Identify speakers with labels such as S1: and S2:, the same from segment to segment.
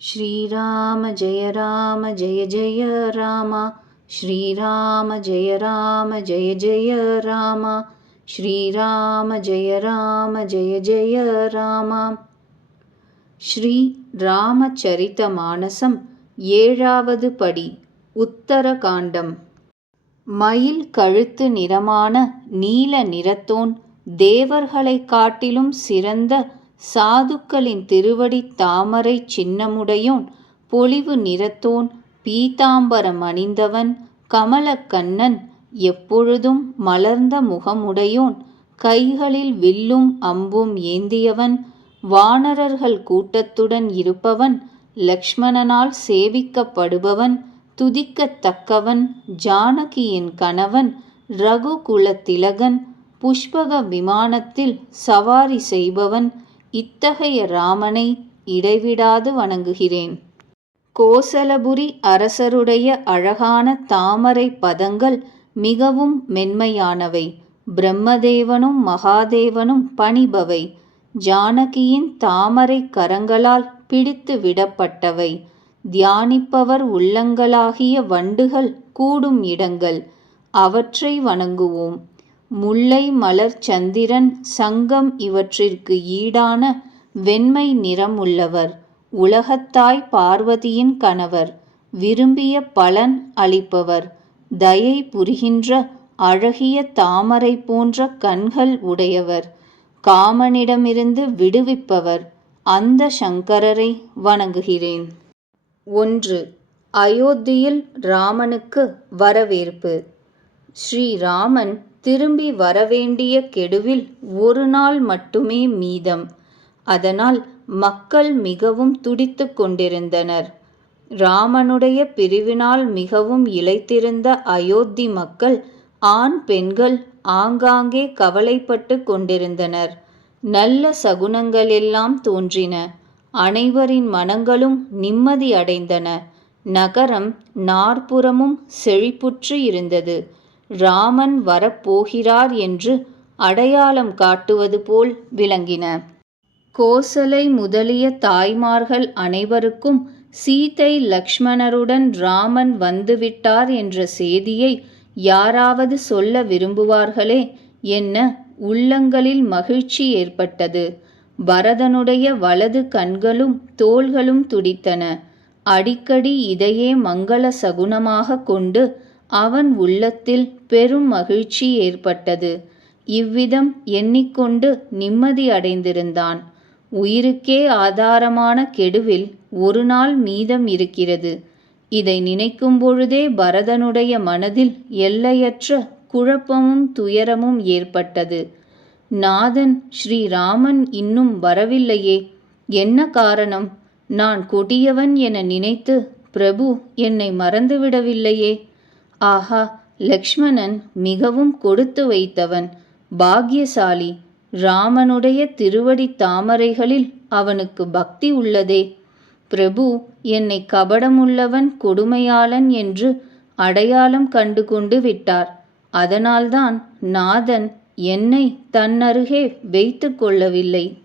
S1: श्रीराम जय राम जय जय राम श्रीराम जय राम जय जय राम श्रीराम जय राम जय जय राम ஸ்ரீ ராமச்சரிதமானசம் ஏழாவது படி உத்தரகாண்டம் மயில் கழுத்து நிறமான நீல நிறத்தோன் தேவர்களைக் காட்டிலும் சிறந்த சாதுக்களின் திருவடி தாமரை சின்னமுடையோன் பொலிவு நிறத்தோன் பீதாம்பரம் அணிந்தவன் கமலக்கண்ணன் எப்பொழுதும் மலர்ந்த முகமுடையோன் கைகளில் வில்லும் அம்பும் ஏந்தியவன் வானரர்கள் கூட்டத்துடன் இருப்பவன் லக்ஷ்மணனால் சேவிக்கப்படுபவன் துதிக்கத்தக்கவன் ஜானகியின் கணவன் ரகுகுலத்திலகன் புஷ்பக விமானத்தில் சவாரி செய்பவன் இத்தகைய ராமனை இடைவிடாது வணங்குகிறேன். கோசலபுரி அரசருடைய அழகான தாமரை பதங்கள் மிகவும் மென்மையானவை. பிரம்மதேவனும் மகாதேவனும் பணிபவை. ஜானகியின் தாமரை கரங்களால் பிடித்து விடப்பட்டவை. தியானிப்பவர் உள்ளங்களாகிய வண்டுகள் கூடும் இடங்கள். அவற்றை வணங்குவோம். முல்லை மலர் சந்திரன் சங்கம் இவற்றிற்கு ஈடான வெண்மை நிறம் உள்ளவர் உலகத்தாய் பார்வதியின் கணவர். விரும்பிய பலன் அளிப்பவர். தயை புரிகின்ற அழகிய தாமரை போன்ற கண்கள் உடையவர். காமனிடமிருந்து விடுவிப்பவர். அந்த சங்கரரை வணங்குகிறேன். ஒன்று. அயோத்தியில் ராமனுக்கு வரவேற்பு. ஸ்ரீராமன் திரும்பி வரவேண்டிய கெடுவில் ஒரு நாள் மட்டுமே மீதம். அதனால் மக்கள் மிகவும் துடித்து கொண்டிருந்தனர். ராமனுடைய பிரிவினால் மிகவும் இழைத்திருந்த அயோத்தி மக்கள் ஆண் பெண்கள் ஆங்காங்கே கவலைப்பட்டு கொண்டிருந்தனர். நல்ல சகுனங்களெல்லாம் தோன்றின. அனைவரின் மனங்களும் நிம்மதி அடைந்தன. நகரம் நாற்புறமும் செழிப்புற்று இருந்தது. ராமன் வரப்போகிறார் என்று அடையாளம் காட்டுவது போல் விளங்கின. கோசலை முதலிய தாய்மார்கள் அனைவருக்கும் சீதை லக்ஷ்மணருடன் ராமன் வந்துவிட்டார் என்ற செய்தியை யாராவது சொல்ல விரும்புவார்களே என்ன உள்ளங்களில் மகிழ்ச்சி ஏற்பட்டது. பரதனுடைய வலது கண்களும் தோள்களும் துடித்தன. அடிக்கடி இதையே மங்கள சகுனமாக கொண்டு அவன் உள்ளத்தில் பெரும் மகிழ்ச்சி ஏற்பட்டது. இவ்விதம் எண்ணிக்கொண்டு நிம்மதி அடைந்திருந்தான். உயிருக்கே ஆதாரமான கெடுவில் ஒரு நாள் மீதம் இருக்கிறது. இதை நினைக்கும் பொழுதே பரதனுடைய மனதில் எல்லையற்ற குழப்பமும் துயரமும் ஏற்பட்டது. நாதன் ஸ்ரீராமன் இன்னும் வரவில்லையே. என்ன காரணம்? நான் கொடியவன் என நினைத்து பிரபு என்னை மறந்துவிடவில்லையே. ஆஹா லக்ஷ்மணன் மிகவும் கொடுத்து வைத்தவன். பாக்யசாலி ராமனுடைய திருவடி தாமரைகளில் அவனுக்கு பக்தி உள்ளதே. பிரபு என்னை கபடமுள்ளவன் கொடுமையாளன் என்று அடையாளம் கண்டு கொண்டு விட்டார். அதனால்தான் நாதன் என்னை தன்னருகே வைத்து கொள்ளவில்லை.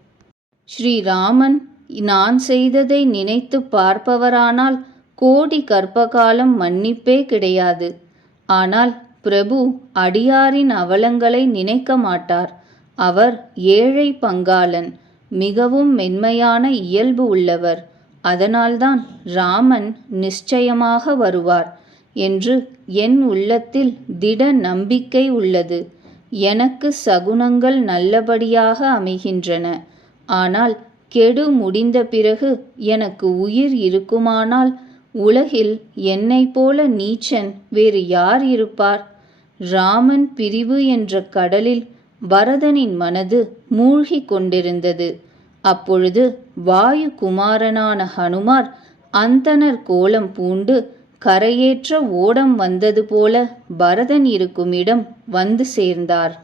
S1: ஸ்ரீராமன் நான் செய்ததை நினைத்து பார்ப்பவரானால் கோடி கற்பகாலம் மன்னிப்பே கிடையாது. ஆனால் பிரபு அடியாரின் அவலங்களை நினைக்க மாட்டார். அவர் ஏழை பங்காளன் மிகவும் மென்மையான இயல்பு உள்ளவர். அதனால்தான் ராமன் நிச்சயமாக வருவார் என்று என் உள்ளத்தில் திட நம்பிக்கை உள்ளது. எனக்கு சகுனங்கள் நல்லபடியாக அமைகின்றன. ஆனால் கெடு முடிந்த பிறகு எனக்கு உயிர் இருக்குமானால் உலகில் என்னை போல நீச்சன் வேறு யார் இருப்பார்? ராமன் பிரிவு என்ற கடலில் பரதனின் மனது மூழ்கி கொண்டிருந்தது. அப்பொழுது வாயு குமாரனான ஹனுமார் அந்தனர் கோலம் பூண்டு கரையேற்ற ஓடம் வந்தது போல பரதன் இருக்கும் இடம் வந்து சேர்ந்தார்.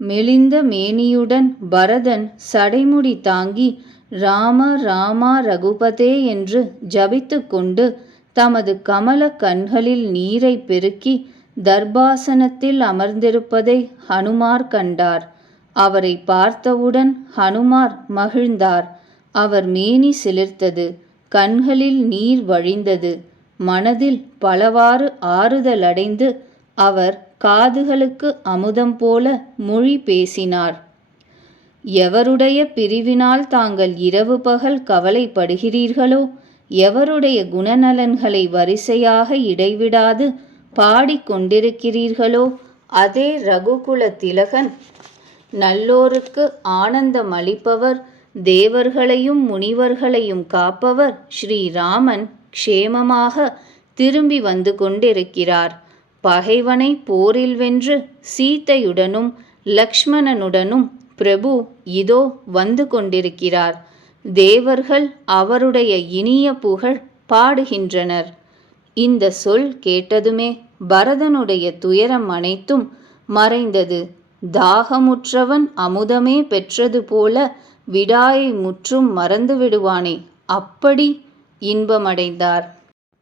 S1: மெலிந்த மேனியுடன் பரதன் சடைமுடி தாங்கி ராம ராமா ரகுபதே என்று ஜபித்து கொண்டு தமது கமல கண்களில் நீரை பெருக்கி தர்பாசனத்தில் அமர்ந்திருப்பதை ஹனுமார் கண்டார். அவரை பார்த்தவுடன் ஹனுமார் மகிழ்ந்தார். அவர் மேனி சிலிர்த்தது கண்களில் நீர் வழிந்தது. மனதில் பலவாறு ஆறுதலடைந்து அவர் காதுகளுக்கு அமுதம் போல மொழி பேசினார். எவருடைய பிரிவினால் தாங்கள் இரவு பகல் கவலைப்படுகிறீர்களோ எவருடைய குணநலன்களை வரிசையாக இடைவிடாது பாடிக்கொண்டிருக்கிறீர்களோ அதே ரகுகுல திலகன். நல்லோருக்கு ஆனந்தம் அளிப்பவர் தேவர்களையும் முனிவர்களையும் காப்பவர் ஸ்ரீராமன் க்ஷேமமாக திரும்பி வந்து கொண்டிருக்கிறார். பகைவனை போரில் வென்று சீத்தையுடனும் லக்ஷ்மணனுடனும் பிரபு இதோ வந்து கொண்டிருக்கிறார். தேவர்கள் அவருடைய இனிய புகழ் பாடுகின்றனர். இந்த சொல் கேட்டதுமே பரதனுடைய துயரம் அனைத்தும் மறைந்தது. தாகமுற்றவன் அமுதமே பெற்றது போல விடாயை முற்றும் மறந்து விடுவானே அப்படி இன்பமடைந்தார்.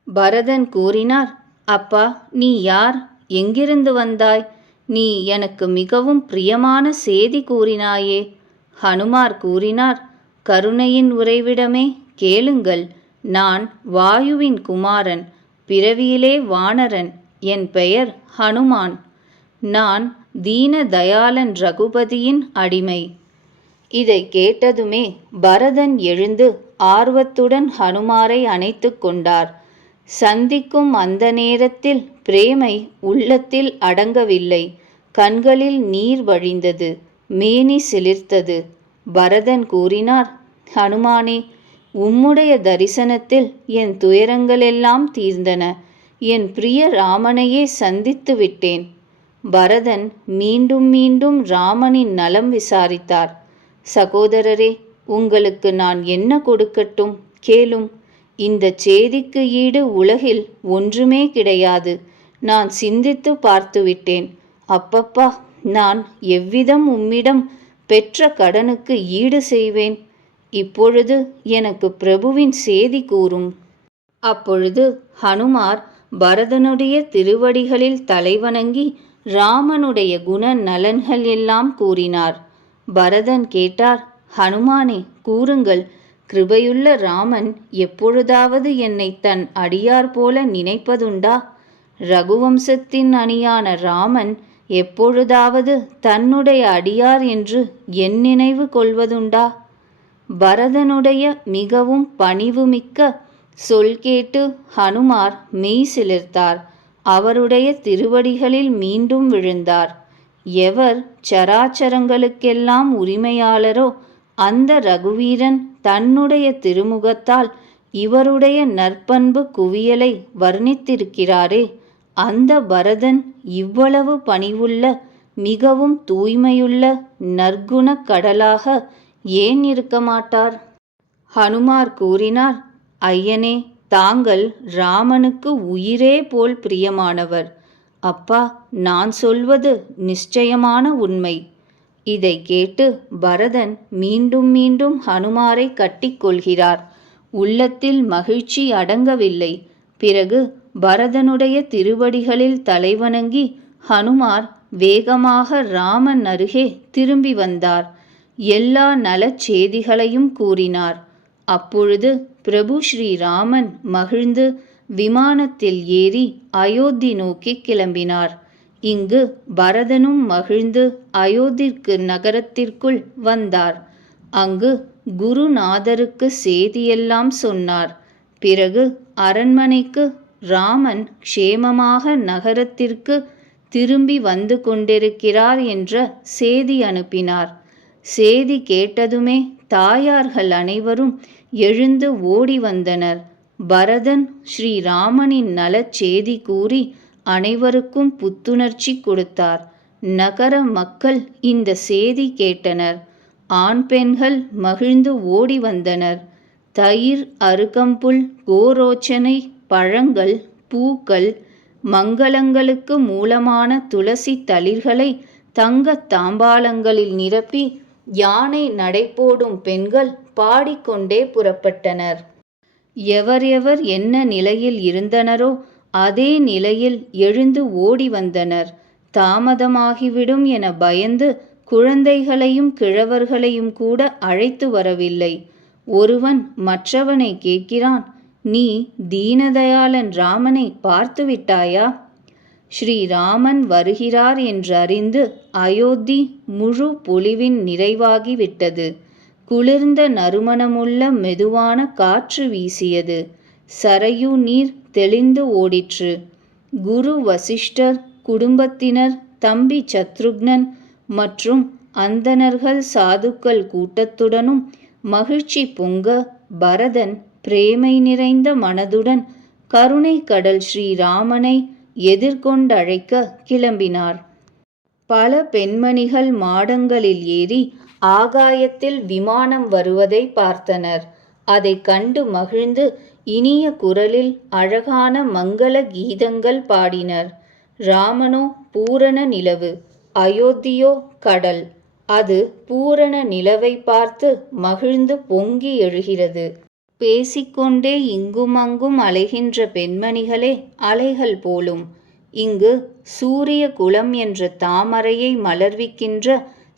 S1: பரதன் கூறினார் அப்பா நீ யார்? எங்கிருந்து வந்தாய்? நீ எனக்கு மிகவும் பிரியமான செய்தி கூறினாயே. ஹனுமார் கூறினார் கருணையின் உறைவிடமே கேளுங்கள். நான் வாயுவின் குமாரன் பிறவியிலே வானரன் என் பெயர் ஹனுமான். நான் தீன தயாளன் ரகுபதியின் அடிமை. இதை கேட்டதுமே பரதன் எழுந்து ஆர்வத்துடன் ஹனுமாரை அணைத்து கொண்டார். சந்திக்கும் அந்த நேரத்தில் பிரேமை உள்ளத்தில் அடங்கவில்லை. கண்களில் நீர் வழிந்தது. மேனி சிலிர்த்தது. பரதன் கூறினார் ஹனுமானே உம்முடைய தரிசனத்தில் என் துயரங்களெல்லாம் தீர்ந்தன. என் பிரிய ராமனையே சந்தித்து விட்டேன். பரதன் மீண்டும் மீண்டும் ராமனின் நலம் விசாரித்தார். சகோதரரே உங்களுக்கு நான் என்ன கொடுக்கட்டும்? கேளும். இந்த சேதிக்கு ஈடு உலகில் ஒன்றுமே கிடையாது. நான் சிந்தித்து பார்த்துவிட்டேன் அப்பப்பா நான் எவ்விதம் உம்மிடம் பெற்ற கடனுக்கு ஈடு செய்வேன்? இப்பொழுது எனக்கு பிரபுவின் செய்தி கூறும். அப்பொழுது ஹனுமார் பரதனுடைய திருவடிகளில் தலைவணங்கி ராமனுடைய குண நலன்கள் எல்லாம் கூறினார். பரதன் கேட்டார் ஹனுமானே கூறுங்கள். கிருபையுள்ள ராமன் எப்பொழுதாவது என்னை தன் அடியார் போல நினைப்பதுண்டா? ரகுவம்சத்தின் அணியான ராமன் எப்பொழுதாவது தன்னுடைய அடியார் என்று என் நினைவு கொள்வதுண்டா? பரதனுடைய மிகவும் பணிவுமிக்க சொல் கேட்டு ஹனுமார் மெய் சிலிர்த்தார். அவருடைய திருவடிகளில் மீண்டும் விழுந்தார். எவர் சராச்சரங்களுக்கெல்லாம் உரிமையாளரோ அந்த ரகுவீரன் தன்னுடைய திருமுகத்தால் இவருடைய நற்பண்பு குவியலை வர்ணித்திருக்கிறாரே. அந்த பரதன் இவ்வளவு பணிவுள்ள மிகவும் தூய்மையுள்ள நற்குணக் கடலாக ஏன் இருக்க மாட்டார்? ஹனுமார் கூறினார் ஐயனே தாங்கள் ராமனுக்கு உயிரே போல் பிரியமானவர். அப்பா நான் சொல்வது நிச்சயமான உண்மை. இதை கேட்டு பரதன் மீண்டும் மீண்டும் ஹனுமாரை கட்டிக்கொள்கிறார் உள்ளத்தில் மகிழ்ச்சி அடங்கவில்லை. பிறகு பரதனுடைய திருவடிகளில் தலைவணங்கி ஹனுமார் வேகமாக ராமன் அருகே திரும்பி வந்தார். எல்லா நலச்செய்திகளையும் கூறினார். அப்பொழுது பிரபு ஸ்ரீராமன் மகிழ்ந்து விமானத்தில் ஏறி அயோத்தி நோக்கி கிளம்பினார். இங்கு பரதனும் மகிழ்ந்து அயோத்திற்கு நகரத்திற்குள் வந்தார். அங்கு குருநாதருக்கு செய்தியெல்லாம் சொன்னார். பிறகு அரண்மனைக்கு ராமன் க்ஷேமமாக நகரத்திற்கு திரும்பி வந்து கொண்டிருக்கிறார் என்ற செய்தி அனுப்பினார். செய்தி கேட்டதுமே தாயார்கள் அனைவரும் எழுந்து ஓடி வந்தனர். பரதன் ஸ்ரீராமனின் நலச் செய்தி கூறி அனைவருக்கும் புத்துணர்ச்சி கொடுத்தார். நகர மக்கள் இந்த செய்தி கேட்டனர். ஆண் பெண்கள் மகிழ்ந்து ஓடி வந்தனர். தயிர் அருகம்புல் கோரோச்சனை பழங்கள் பூக்கள் மங்களங்களுக்கு மூலமான துளசி தளிர்களை தங்கத் தாம்பாளங்களில் நிரப்பி யானை நடைபோடும் பெண்கள் பாடிக்கொண்டே புறப்பட்டனர். எவர் எவர் என்ன நிலையில் இருந்தனரோ அதே நிலையில் எழுந்து ஓடி வந்தனர். தாமதமாகிவிடும் என பயந்து குழந்தைகளையும் கிழவர்களையும் கூட அழைத்து வரவில்லை. ஒருவன் மற்றவனை கேட்கிறான் நீ தீனதயாளன் ராமனை பார்த்துவிட்டாயா ஸ்ரீராமன் வருகிறார் என்றறிந்து அயோத்தி முழு பொலிவின் நிறைவாகிவிட்டது குளிர்ந்த நறுமணமுள்ள மெதுவான காற்று வீசியது. சரையு நீர் தெளிந்து ஓடிற்று. குரு வசிஷ்டர் குடும்பத்தினர் தம்பி சத்ருக்னன் மற்றும் அந்தணர்கள் சாதுக்கள் கூட்டத்துடனும் மகிழ்ச்சி பொங்க பரதன் பிரேமை நிறைந்த மனதுடன் கருணை கடல் ஸ்ரீராமனை எதிர்கொண்டழைக்க கிளம்பினார். பல பெண்மணிகள் மாடங்களில் ஏறி ஆகாயத்தில் விமானம் வருவதை பார்த்தனர். அதை கண்டு மகிழ்ந்து இனிய குரலில் அழகான மங்கள கீதங்கள் பாடினர். ராமனோ பூரண நிலவு. அயோத்தியோ கடல். அது பூரண நிலவை பார்த்து மகிழ்ந்து பொங்கி எழுகிறது. பேசிக்கொண்டே இங்குமங்கும் அலைகின்ற பெண்மணிகளே அலைகள் போலும். இங்கு சூரிய குலம் என்ற தாமரையை மலர்விக்கின்ற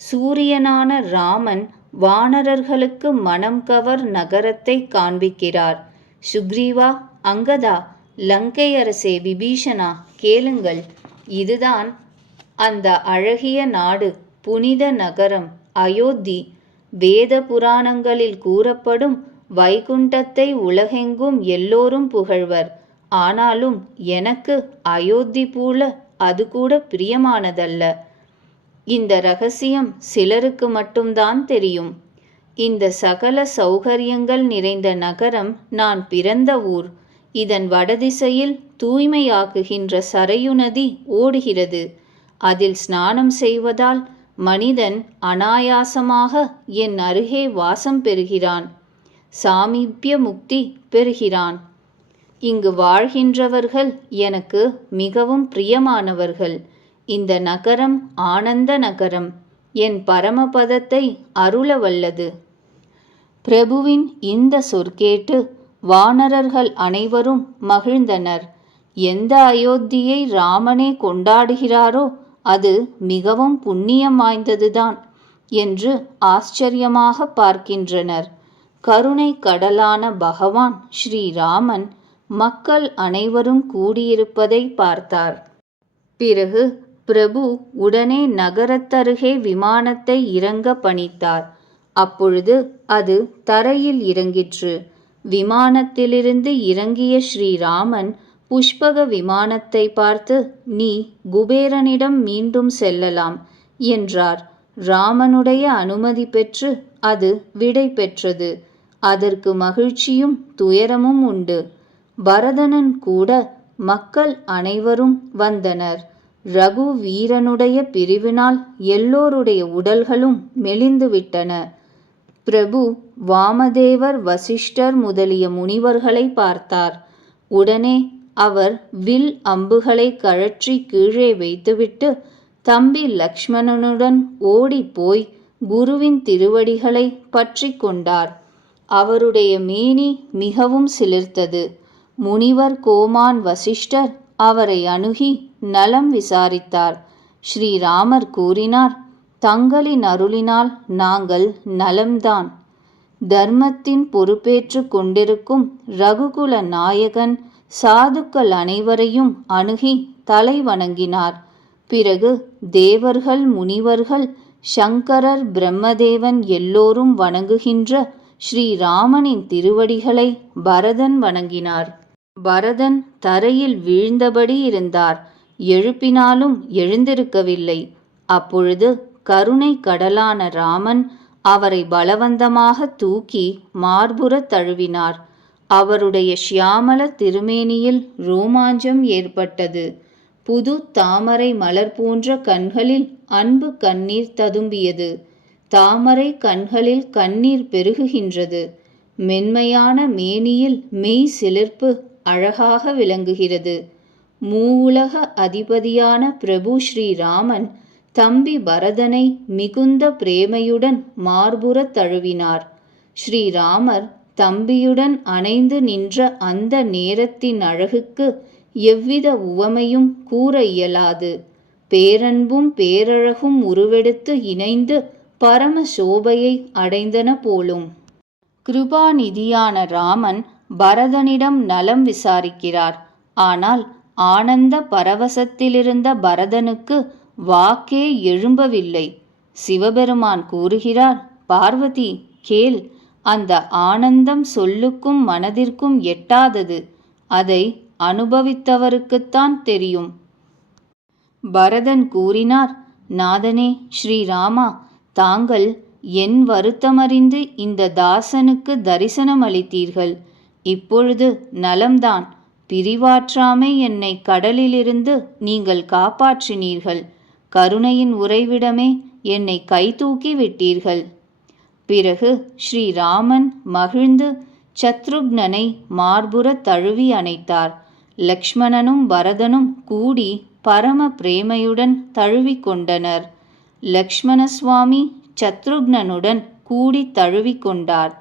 S1: சூரியனான ராமன் வானரர்களுக்கு மனம் கவர் நகரத்தை காண்பிக்கிறார். சுக்ரீவா அங்கதா லங்கை அரசே விபீஷணா கேளுங்கள். இதுதான் அந்த அழகிய நாடு புனித நகரம் அயோத்தி. வேத புராணங்களில் கூறப்படும் வைகுண்டத்தை உலகெங்கும் எல்லோரும் புகழ்வர். ஆனாலும் எனக்கு அயோத்தி போல அது கூட பிரியமானதல்ல. இந்த ரகசியம் சிலருக்கு மட்டும்தான் தெரியும். இந்த சகல சௌகரியங்கள் நிறைந்த நகரம் நான் பிறந்த ஊர். இதன் வடதிசையில் தூய்மையாக்குகின்ற சரையு நதி ஓடுகிறது. அதில் ஸ்நானம் செய்வதால் மனிதன் அனாயாசமாக என் அருகே வாசம் பெறுகிறான். சாமீபிய முக்தி பெறுகிறான். இங்கு வாழ்கின்றவர்கள் எனக்கு மிகவும் பிரியமானவர்கள். இந்த நகரம் ஆனந்த நகரம். என் பரமபதத்தை அருள வல்லது பிரபுவின் இந்த சொற்கேட்டு வானரர்கள் அனைவரும் மகிழ்ந்தனர். எந்த அயோத்தியை ராமனே கொண்டாடுகிறாரோ அது மிகவும் புண்ணியம் வாய்ந்ததுதான் என்று ஆச்சரியமாக பார்க்கின்றனர். கருணை கடலான பகவான் ஸ்ரீராமன் மக்கள் அனைவரும் கூடியிருப்பதை பார்த்தார். பிறகு பிரபு உடனே நகரத்தருகே விமானத்தை இறங்க பணித்தார். அப்பொழுது அது தரையில் இறங்கிற்று. விமானத்திலிருந்து இறங்கிய ஸ்ரீராமன் புஷ்பக விமானத்தை பார்த்து நீ குபேரனிடம் மீண்டும் செல்லலாம் என்றார். ராமனுடைய அனுமதி பெற்று அது விடை பெற்றது. அதற்கு மகிழ்ச்சியும் துயரமும் உண்டு. பரதனன் கூட மக்கள் அனைவரும் வந்தனர். ரகு வீரனுடைய பிரிவினால் எல்லோருடைய உடல்களும் மெலிந்துவிட்டன. பிரபு வாமதேவர் வசிஷ்டர் முதலிய முனிவர்களை பார்த்தார். உடனே அவர் வில் அம்புகளை கழற்றி கீழே வைத்துவிட்டு தம்பி லக்ஷ்மணனுடன் ஓடிப்போய் குருவின் திருவடிகளை பற்றி கொண்டார். அவருடைய மேனி மிகவும் சிலிர்த்தது. முனிவர் கோமான் வசிஷ்டர் அவரை அணுகி நலம் விசாரித்தார். ஸ்ரீராமர் கூறினார் தங்களின் அருளினால் நாங்கள் நலம்தான். தர்மத்தின் பொறுப்பேற்று கொண்டிருக்கும் ரகுகுல நாயகன் சாதுக்கள் அனைவரையும் அணுகி தலை வணங்கினார். பிறகு தேவர்கள் முனிவர்கள் சங்கரர் பிரம்மதேவன் எல்லோரும் வணங்குகின்ற ஸ்ரீராமனின் திருவடிகளை பரதன் வணங்கினார். பரதன் தரையில் வீழ்ந்தபடி இருந்தார். எழுப்பினாலும் எழுந்திருக்கவில்லை. அப்பொழுது கருணை கடலான ராமன் அவரை பலவந்தமாக தூக்கி மார்புறத் தழுவினார். அவருடைய ஷியாமல திருமேனியில் ரோமாஞ்சம் ஏற்பட்டது. புது தாமரை மலர் போன்ற கண்களில் அன்பு கண்ணீர் ததும்பியது. தாமரை கண்களில் கண்ணீர் பெருகுகின்றது. மென்மையான மேனியில் மெய் சிலிர்ப்பு அழகாக விளங்குகிறது. மூவுலக அதிபதியான பிரபு ஸ்ரீராமன் தம்பி பரதனை மிகுந்த பிரேமையுடன் மார்புறத் தழுவினார். ஸ்ரீராமர் தம்பியுடன் அணைந்து நின்ற அந்த நேரத்தின் அழகுக்கு எவ்வித உவமையும் கூற இயலாது. பேரன்பும் பேரழகும் உருவெடுத்து இணைந்து பரம சோபையை அடைந்தன போலும். கிருபாநிதியான ராமன் பரதனிடம் நலம் விசாரிக்கிறார். ஆனால் ஆனந்த பரவசத்திலிருந்த பரதனுக்கு வாக்கே எழும்பவில்லை. சிவபெருமான் கூறுகிறார் பார்வதி கேள். அந்த ஆனந்தம் சொல்லுக்கும் மனதிற்கும் எட்டாதது. அதை அனுபவித்தவருக்குத்தான் தெரியும். பரதன் கூறினார் நாதனே ஸ்ரீராமா தாங்கள் என் வருத்தமறிந்து இந்த தாசனுக்கு தரிசனம் அளித்தீர்கள் இப்பொழுது நலம்தான். பிரிவாற்றாமை என்னை கடலிலிருந்து நீங்கள் காப்பாற்றினீர்கள். கருணையின் உறைவிடமே என்னை கைதூக்கி விட்டீர்கள். பிறகு ஸ்ரீராமன் மகிழ்ந்து சத்ருக்னனை மார்புற தழுவி அணைத்தார். லக்ஷ்மணனும் பரதனும் கூடி பரம பிரேமையுடன் தழுவி கொண்டனர். லக்ஷ்மண சுவாமி சத்ருக்னனுடன் கூடி தழுவி கொண்டார்.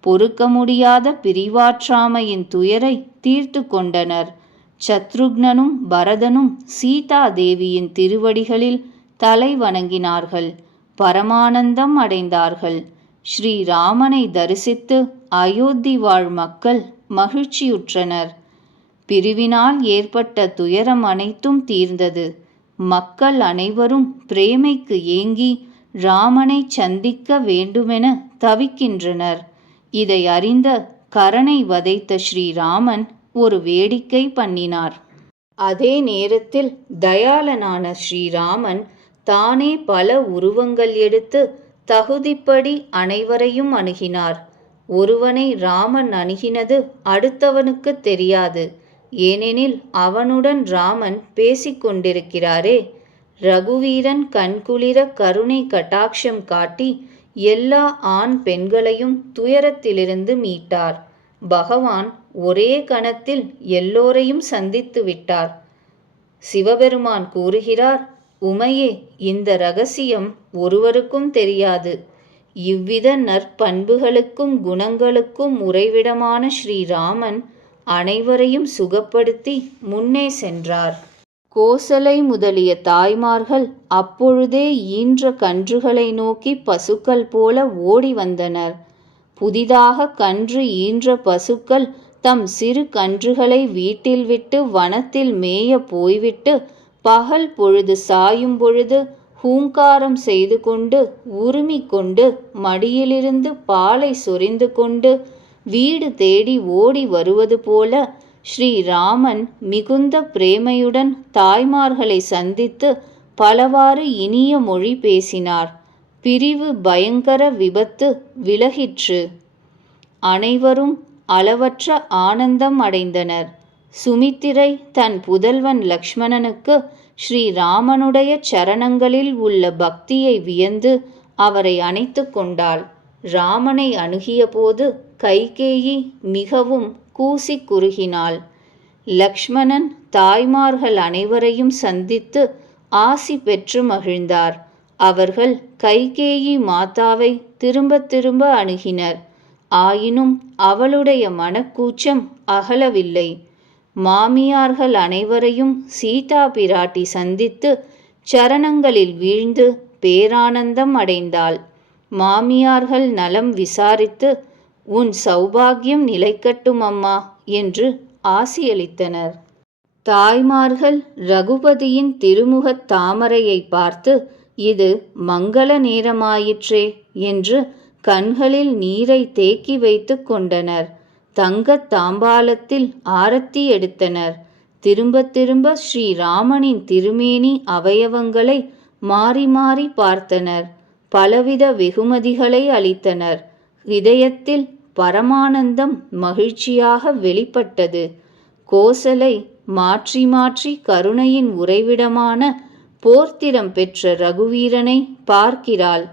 S1: பொறுக்க முடியாத பிரிவாற்றாமையின் துயரை தீர்த்து கொண்டனர். சத்ருக்னனும் பரதனும் சீதா தேவியின் திருவடிகளில் தலை வணங்கினார்கள். பரமானந்தம் அடைந்தார்கள். ஸ்ரீராமனை தரிசித்து அயோத்தி வாழ் மக்கள் மகிழ்ச்சியுற்றனர். பிரிவினால் ஏற்பட்ட துயரம் அனைத்தும் தீர்ந்தது. மக்கள் அனைவரும் பிரேமைக்கு ஏங்கி ராமனை சந்திக்க வேண்டுமென தவிக்கின்றனர். இதை அறிந்த கரனை வதைத்த ஸ்ரீராமன் ஒரு வேடிக்கை பண்ணினார். அதே நேரத்தில் தயாளனான ஸ்ரீராமன் தானே பல உருவங்கள் எடுத்து தகுதிப்படி அனைவரையும் அணுகினார். ஒருவனை ராமன் அணுகினது அடுத்தவனுக்கு தெரியாது. ஏனெனில் அவனுடன் ராமன் பேசிக்கொண்டிருக்கிறாரே ரகுவீரன் கண்குளிர கருணை கட்டாட்சம் காட்டி எல்லா ஆண் பெண்களையும் துயரத்திலிருந்து மீட்டார். பகவான் ஒரே கணத்தில் எல்லோரையும் சந்தித்து விட்டார். சிவபெருமான் கூறுகிறார் உமையே இந்த ரகசியம் ஒருவருக்கும் தெரியாது. இவ்வித நற்பண்புகளுக்கும் குணங்களுக்கும் உறைவிடமான ஸ்ரீராமன் அனைவரையும் சுகப்படுத்தி முன்னே சென்றார். கோசலை முதலிய தாய்மார்கள் அப்பொழுதே ஈன்ற கன்றுகளை நோக்கி பசுக்கள் போல ஓடி வந்தனர். புதிதாக கன்று ஈன்ற பசுக்கள் தம் சிறு கன்றுகளை வீட்டில் விட்டு வனத்தில் மேய போய்விட்டு பகல் பொழுது சாயும் பொழுது ஹூங்காரம் செய்து கொண்டு உருமி கொண்டு மடியிலிருந்து பாலை சொரிந்து கொண்டு வீடு தேடி ஓடி வருவது போல ஸ்ரீராமன் மிகுந்த பிரேமையுடன் தாய்மார்களை சந்தித்து பலவாறு இனிய மொழி பேசினார். பிரிவு பயங்கர விபத்து விலகிற்று. அனைவரும் அளவற்ற ஆனந்தம் அடைந்தனர். சுமித்திரை தன் புதல்வன் லக்ஷ்மணனுக்கு ஸ்ரீராமனுடைய சரணங்களில் உள்ள பக்தியை வியந்து அவரை அணைத்து கொண்டாள். ராமனை அணுகியபோது கைகேயி மிகவும் கூசி குறுகினாள். லக்ஷ்மணன் தாய்மார்கள் அனைவரையும் சந்தித்து ஆசி பெற்று மகிழ்ந்தார். அவர்கள் கைகேயி மாதாவை திரும்ப திரும்ப அணுகினர். ஆயினும் அவளுடைய மனக்கூச்சம் அகலவில்லை. மாமியார்கள் அனைவரையும் சீதா பிராட்டி சந்தித்து சரணங்களில் வீழ்ந்து பேரானந்தம் அடைந்தாள். மாமியார்கள் நலம் விசாரித்து உன் சௌபாகியம் நிலைக்கட்டும் அம்மா என்று ஆசியளித்தனர். தாய்மார்கள் ரகுபதியின் திருமுகத் தாமரையை பார்த்து இது மங்கள நேரமாயிற்றே என்று கண்களில் நீரை தேக்கி வைத்து கொண்டனர். தங்கத் தாம்பாலத்தில் ஆரத்தி எடுத்தனர். திரும்ப திரும்ப ஸ்ரீராமனின் திருமேனி அவயவங்களை மாறி மாறி பார்த்தனர். பலவித வெகுமதிகளை அளித்தனர். இதயத்தில் பரமானந்தம் மகிழ்ச்சியாக வெளிப்பட்டது. கோசலை மாற்றி மாற்றி கருணையின் உறைவிடமான போர்த்திரம் பெற்ற ரகுவீரனை பார்க்கிறாள்.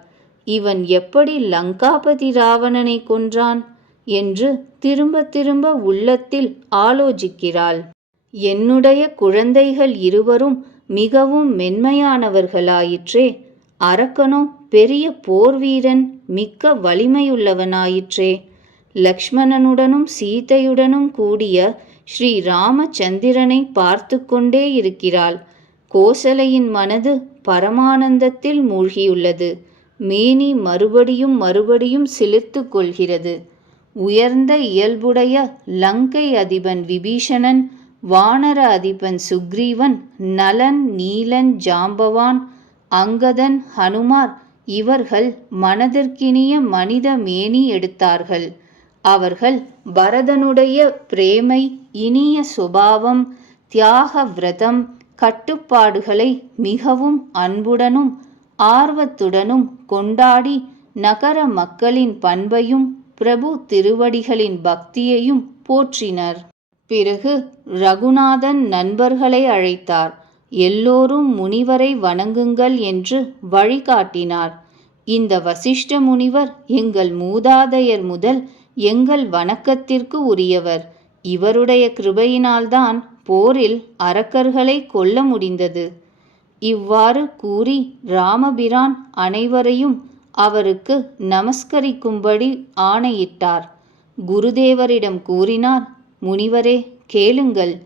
S1: இவன் எப்படி லங்காபதி ராவணனை கொன்றான்? என்று திரும்ப திரும்ப உள்ளத்தில் ஆலோசிக்கிறாள். என்னுடைய குழந்தைகள் இருவரும் மிகவும் மென்மையானவர்களாயிற்றே. அரக்கனோ பெரிய போர்வீரன் மிக்க வலிமையுள்ளவனாயிற்றே. லக்ஷ்மணனுடனும் சீதையுடனும் கூடிய ஸ்ரீ ராமச்சந்திரனை பார்த்து கொண்டே இருக்கிறாள். கோசலையின் மனது பரமானந்தத்தில் மூழ்கியுள்ளது. மேனி மறுபடியும் மறுபடியும் சிலிர்த்து கொள்கிறது. உயர்ந்த இயல்புடைய லங்கை அதிபன் விபீஷணன் வானர அதிபன் சுக்ரீவன் நலன் நீலன் ஜாம்பவான் அங்கதன் ஹனுமார் இவர்கள் மனதிற்கினிய மனித மேனி எடுத்தார்கள். அவர்கள் பரதனுடைய பிரேமை இனிய சுபாவம் தியாக விரதம் கட்டுப்பாடுகளை மிகவும் அன்புடனும் ஆர்வத்துடனும் கொண்டாடி நகர மக்களின் பண்பையும் பிரபு திருவடிகளின் பக்தியையும் போற்றினர். பிறகு ரகுநாதன் நண்பர்களை அழைத்தார். எல்லோரும் முனிவரை வணங்குங்கள் என்று வழிகாட்டினார். இந்த வசிஷ்ட முனிவர் எங்கள் மூதாதையர் முதல் எங்கள் வணக்கத்திற்கு உரியவர். இவருடைய கிருபையினால்தான் போரில் அரக்கர்களை கொல்ல முடிந்தது. இவ்வாறு கூறி ராமபிரான் அனைவரையும் அவருக்கு நமஸ்கரிக்கும்படி ஆணையிட்டார். குருதேவரிடம் கூறினார் முனிவரே கேளுங்கள்.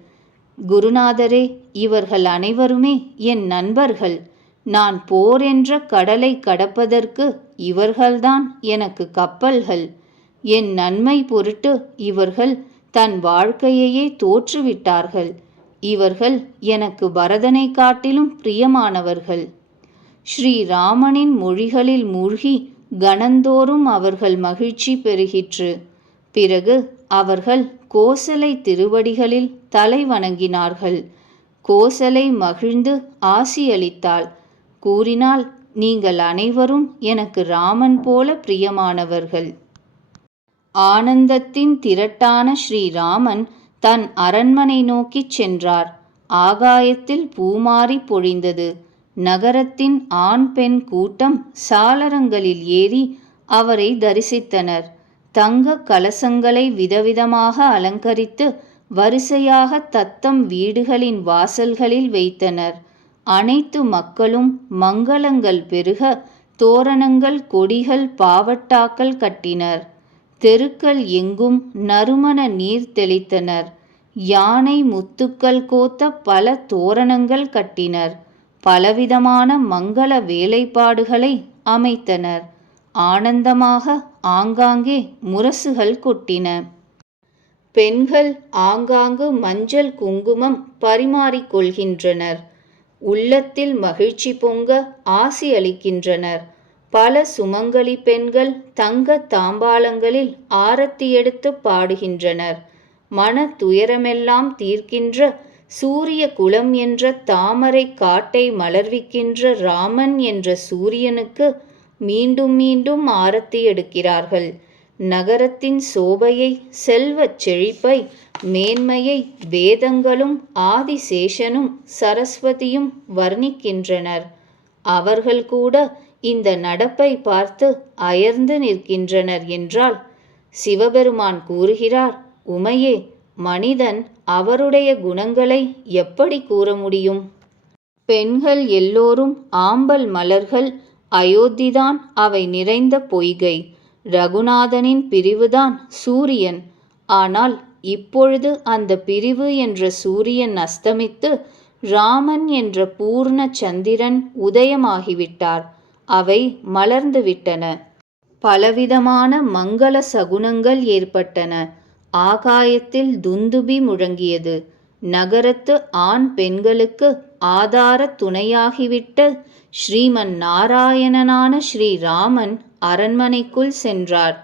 S1: குருநாதரே இவர்கள் அனைவருமே என் நண்பர்கள். நான் போர் என்ற கடலை கடப்பதற்கு இவர்கள்தான் எனக்கு கப்பல்கள். என் நன்மை பொருட்டு இவர்கள் தன் வாழ்க்கையையே தோற்றுவிட்டார்கள். இவர்கள் எனக்கு பரதனை காட்டிலும் பிரியமானவர்கள். ஸ்ரீராமனின் மொழிகளில் மூழ்கி கணந்தோறும் அவர்கள் மகிழ்ச்சி பெறுகிற்று. பிறகு அவர்கள் கோசலை திருவடிகளில் தலை வணங்கினார்கள். கோசலை மகிழ்ந்து ஆசியளித்தாள். கூறினால் நீங்கள் அனைவரும் எனக்கு ராமன் போல பிரியமானவர்கள். ஆனந்தத்தின் திரட்டான ஸ்ரீராமன் தன் அரண்மனை நோக்கிச் சென்றார். ஆகாயத்தில் பூமாறி பொழிந்தது. நகரத்தின் ஆண் பெண் கூட்டம் சாளரங்களில் ஏறி அவரை தரிசித்தனர். தங்க கலசங்களை விதவிதமாக அலங்கரித்து வரிசையாக தத்தம் வீடுகளின் வாசல்களில் வைத்தனர். அனைத்து மக்களும் மங்களங்கள் பெருக தோரணங்கள் கொடிகள் பாவட்டாக்கள் கட்டினர். தெருக்கள் எங்கும் நறுமண நீர் தெளித்தனர். யானை முத்துக்கள் கோத்த பல தோரணங்கள் கட்டினர். பலவிதமான மங்கள வேலைப்பாடுகளை அமைத்தனர். ஆனந்தமாக ஆங்காங்கே முரசுகள் கொட்டின. பெண்கள் ஆங்காங்கு மஞ்சள் குங்குமம் பரிமாறிக்கொள்கின்றனர். உள்ளத்தில் மகிழ்ச்சி பொங்க ஆசி அளிக்கின்றனர். பல சுமங்கலி பெண்கள் தங்க தாம்பாளங்களில் ஆரத்தி எடுத்து பாடுகின்றனர். மன துயரமெல்லாம் தீர்க்கின்ற சூரிய குலம் என்ற தாமரை காட்டை மலர்விக்கின்ற ராமன் என்ற சூரியனுக்கு மீண்டும் மீண்டும் ஆரத்தி எடுக்கிறார்கள். நகரத்தின் சோபையை செல்வச் செழிப்பை மேன்மையை வேதங்களும் ஆதிசேஷனும் சரஸ்வதியும் வர்ணிக்கின்றனர். அவர்கள் கூட இந்த நடப்பை பார்த்து அயர்ந்து நிற்கின்றனர் என்றால் சிவபெருமான் கூறுகிறார் உமையே மனிதன் அவருடைய குணங்களை எப்படி கூற முடியும்? பெண்கள் எல்லோரும் ஆம்பல் மலர்கள் அயோத்திதான் அவை நிறைந்த பொய்கை. ரகுநாதனின் பிரிவுதான் சூரியன். ஆனால் இப்பொழுது அந்த பிரிவு என்ற சூரியன் அஸ்தமித்து ராமன் என்ற பூர்ண சந்திரன் உதயமாகிவிட்டார். அவை மலர்ந்துவிட்டன. பலவிதமான மங்கள சகுனங்கள் ஏற்பட்டன. ஆகாயத்தில் துந்துபி முழங்கியது. நகரத்து ஆண் பெண்களுக்கு ஆதார துணையாகிவிட்ட ஸ்ரீமன் நாராயணனான ஸ்ரீராமன் அரண்மனைக்குள் சென்றார்.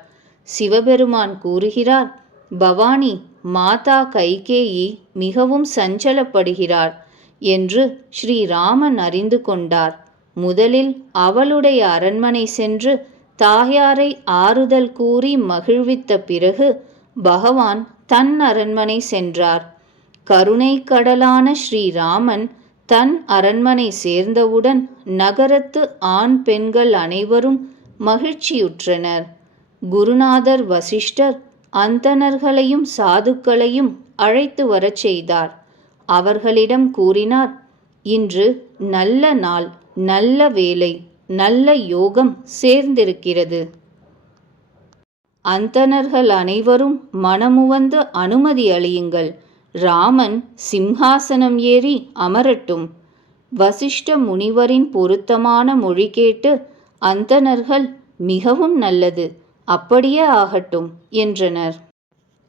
S1: சிவபெருமான் கூறுகிறார் பவானி மாதா கைகேயி மிகவும் சஞ்சலப்படுகிறார் என்று ஸ்ரீராமன் அறிந்து கொண்டார். முதலில் அவளுடைய அரண்மனை சென்று தாயாரை ஆறுதல் கூறி மகிழ்வித்த பிறகு பகவான் தன் அரண்மனை சென்றார். கருணை கடலான ஸ்ரீராமன் தன் அரண்மனை சேர்ந்தவுடன் நகரத்து ஆண் பெண்கள் அனைவரும் மகிழ்ச்சியுற்றனர். குருநாதர் வசிஷ்டர் அந்தணர்களையும் சாதுக்களையும் அழைத்து வரச் செய்தார். அவர்களிடம் கூறினார் இன்று நல்ல நாள். நல்ல வேலை நல்ல யோகம் சேர்ந்திருக்கிறது. அந்தணர்கள் அனைவரும் மனமுவந்து அனுமதி அளியுங்கள். ராமன் சிம்ஹாசனம் ஏறி அமரட்டும். வசிஷ்ட முனிவரின் பொருத்தமான மொழி கேட்டு அந்தனர்கள் மிகவும் நல்லது அப்படியே ஆகட்டும் என்றனர்.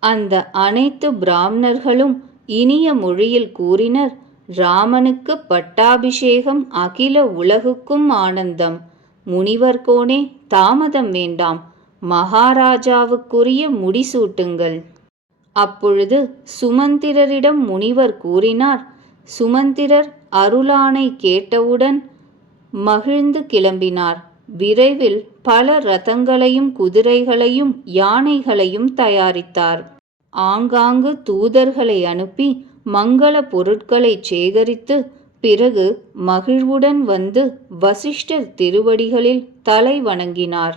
S1: அந்த அனைத்து பிராமணர்களும் இனிய மொழியில் கூறினர் ராமனுக்கு பட்டாபிஷேகம் அகில உலகுக்கும் ஆனந்தம். முனிவர்கோனே தாமதம் வேண்டாம். மகாராஜாவுக்குரிய முடிசூட்டுங்கள். அப்பொழுது சுமந்திரரிடம் முனிவர் கூறினார் சுமந்திரர் அருளானை கேட்டவுடன் மகிழ்ந்து கிளம்பினார். விரைவில் பல ரதங்களையும் குதிரைகளையும் யானைகளையும் தயாரித்தார். ஆங்காங்கு தூதர்களை அனுப்பி மங்கள பொருட்களை சேகரித்து பிறகு மகிழ்வுடன் வந்து வசிஷ்டர் திருவடிகளில் தலை வணங்கினார்.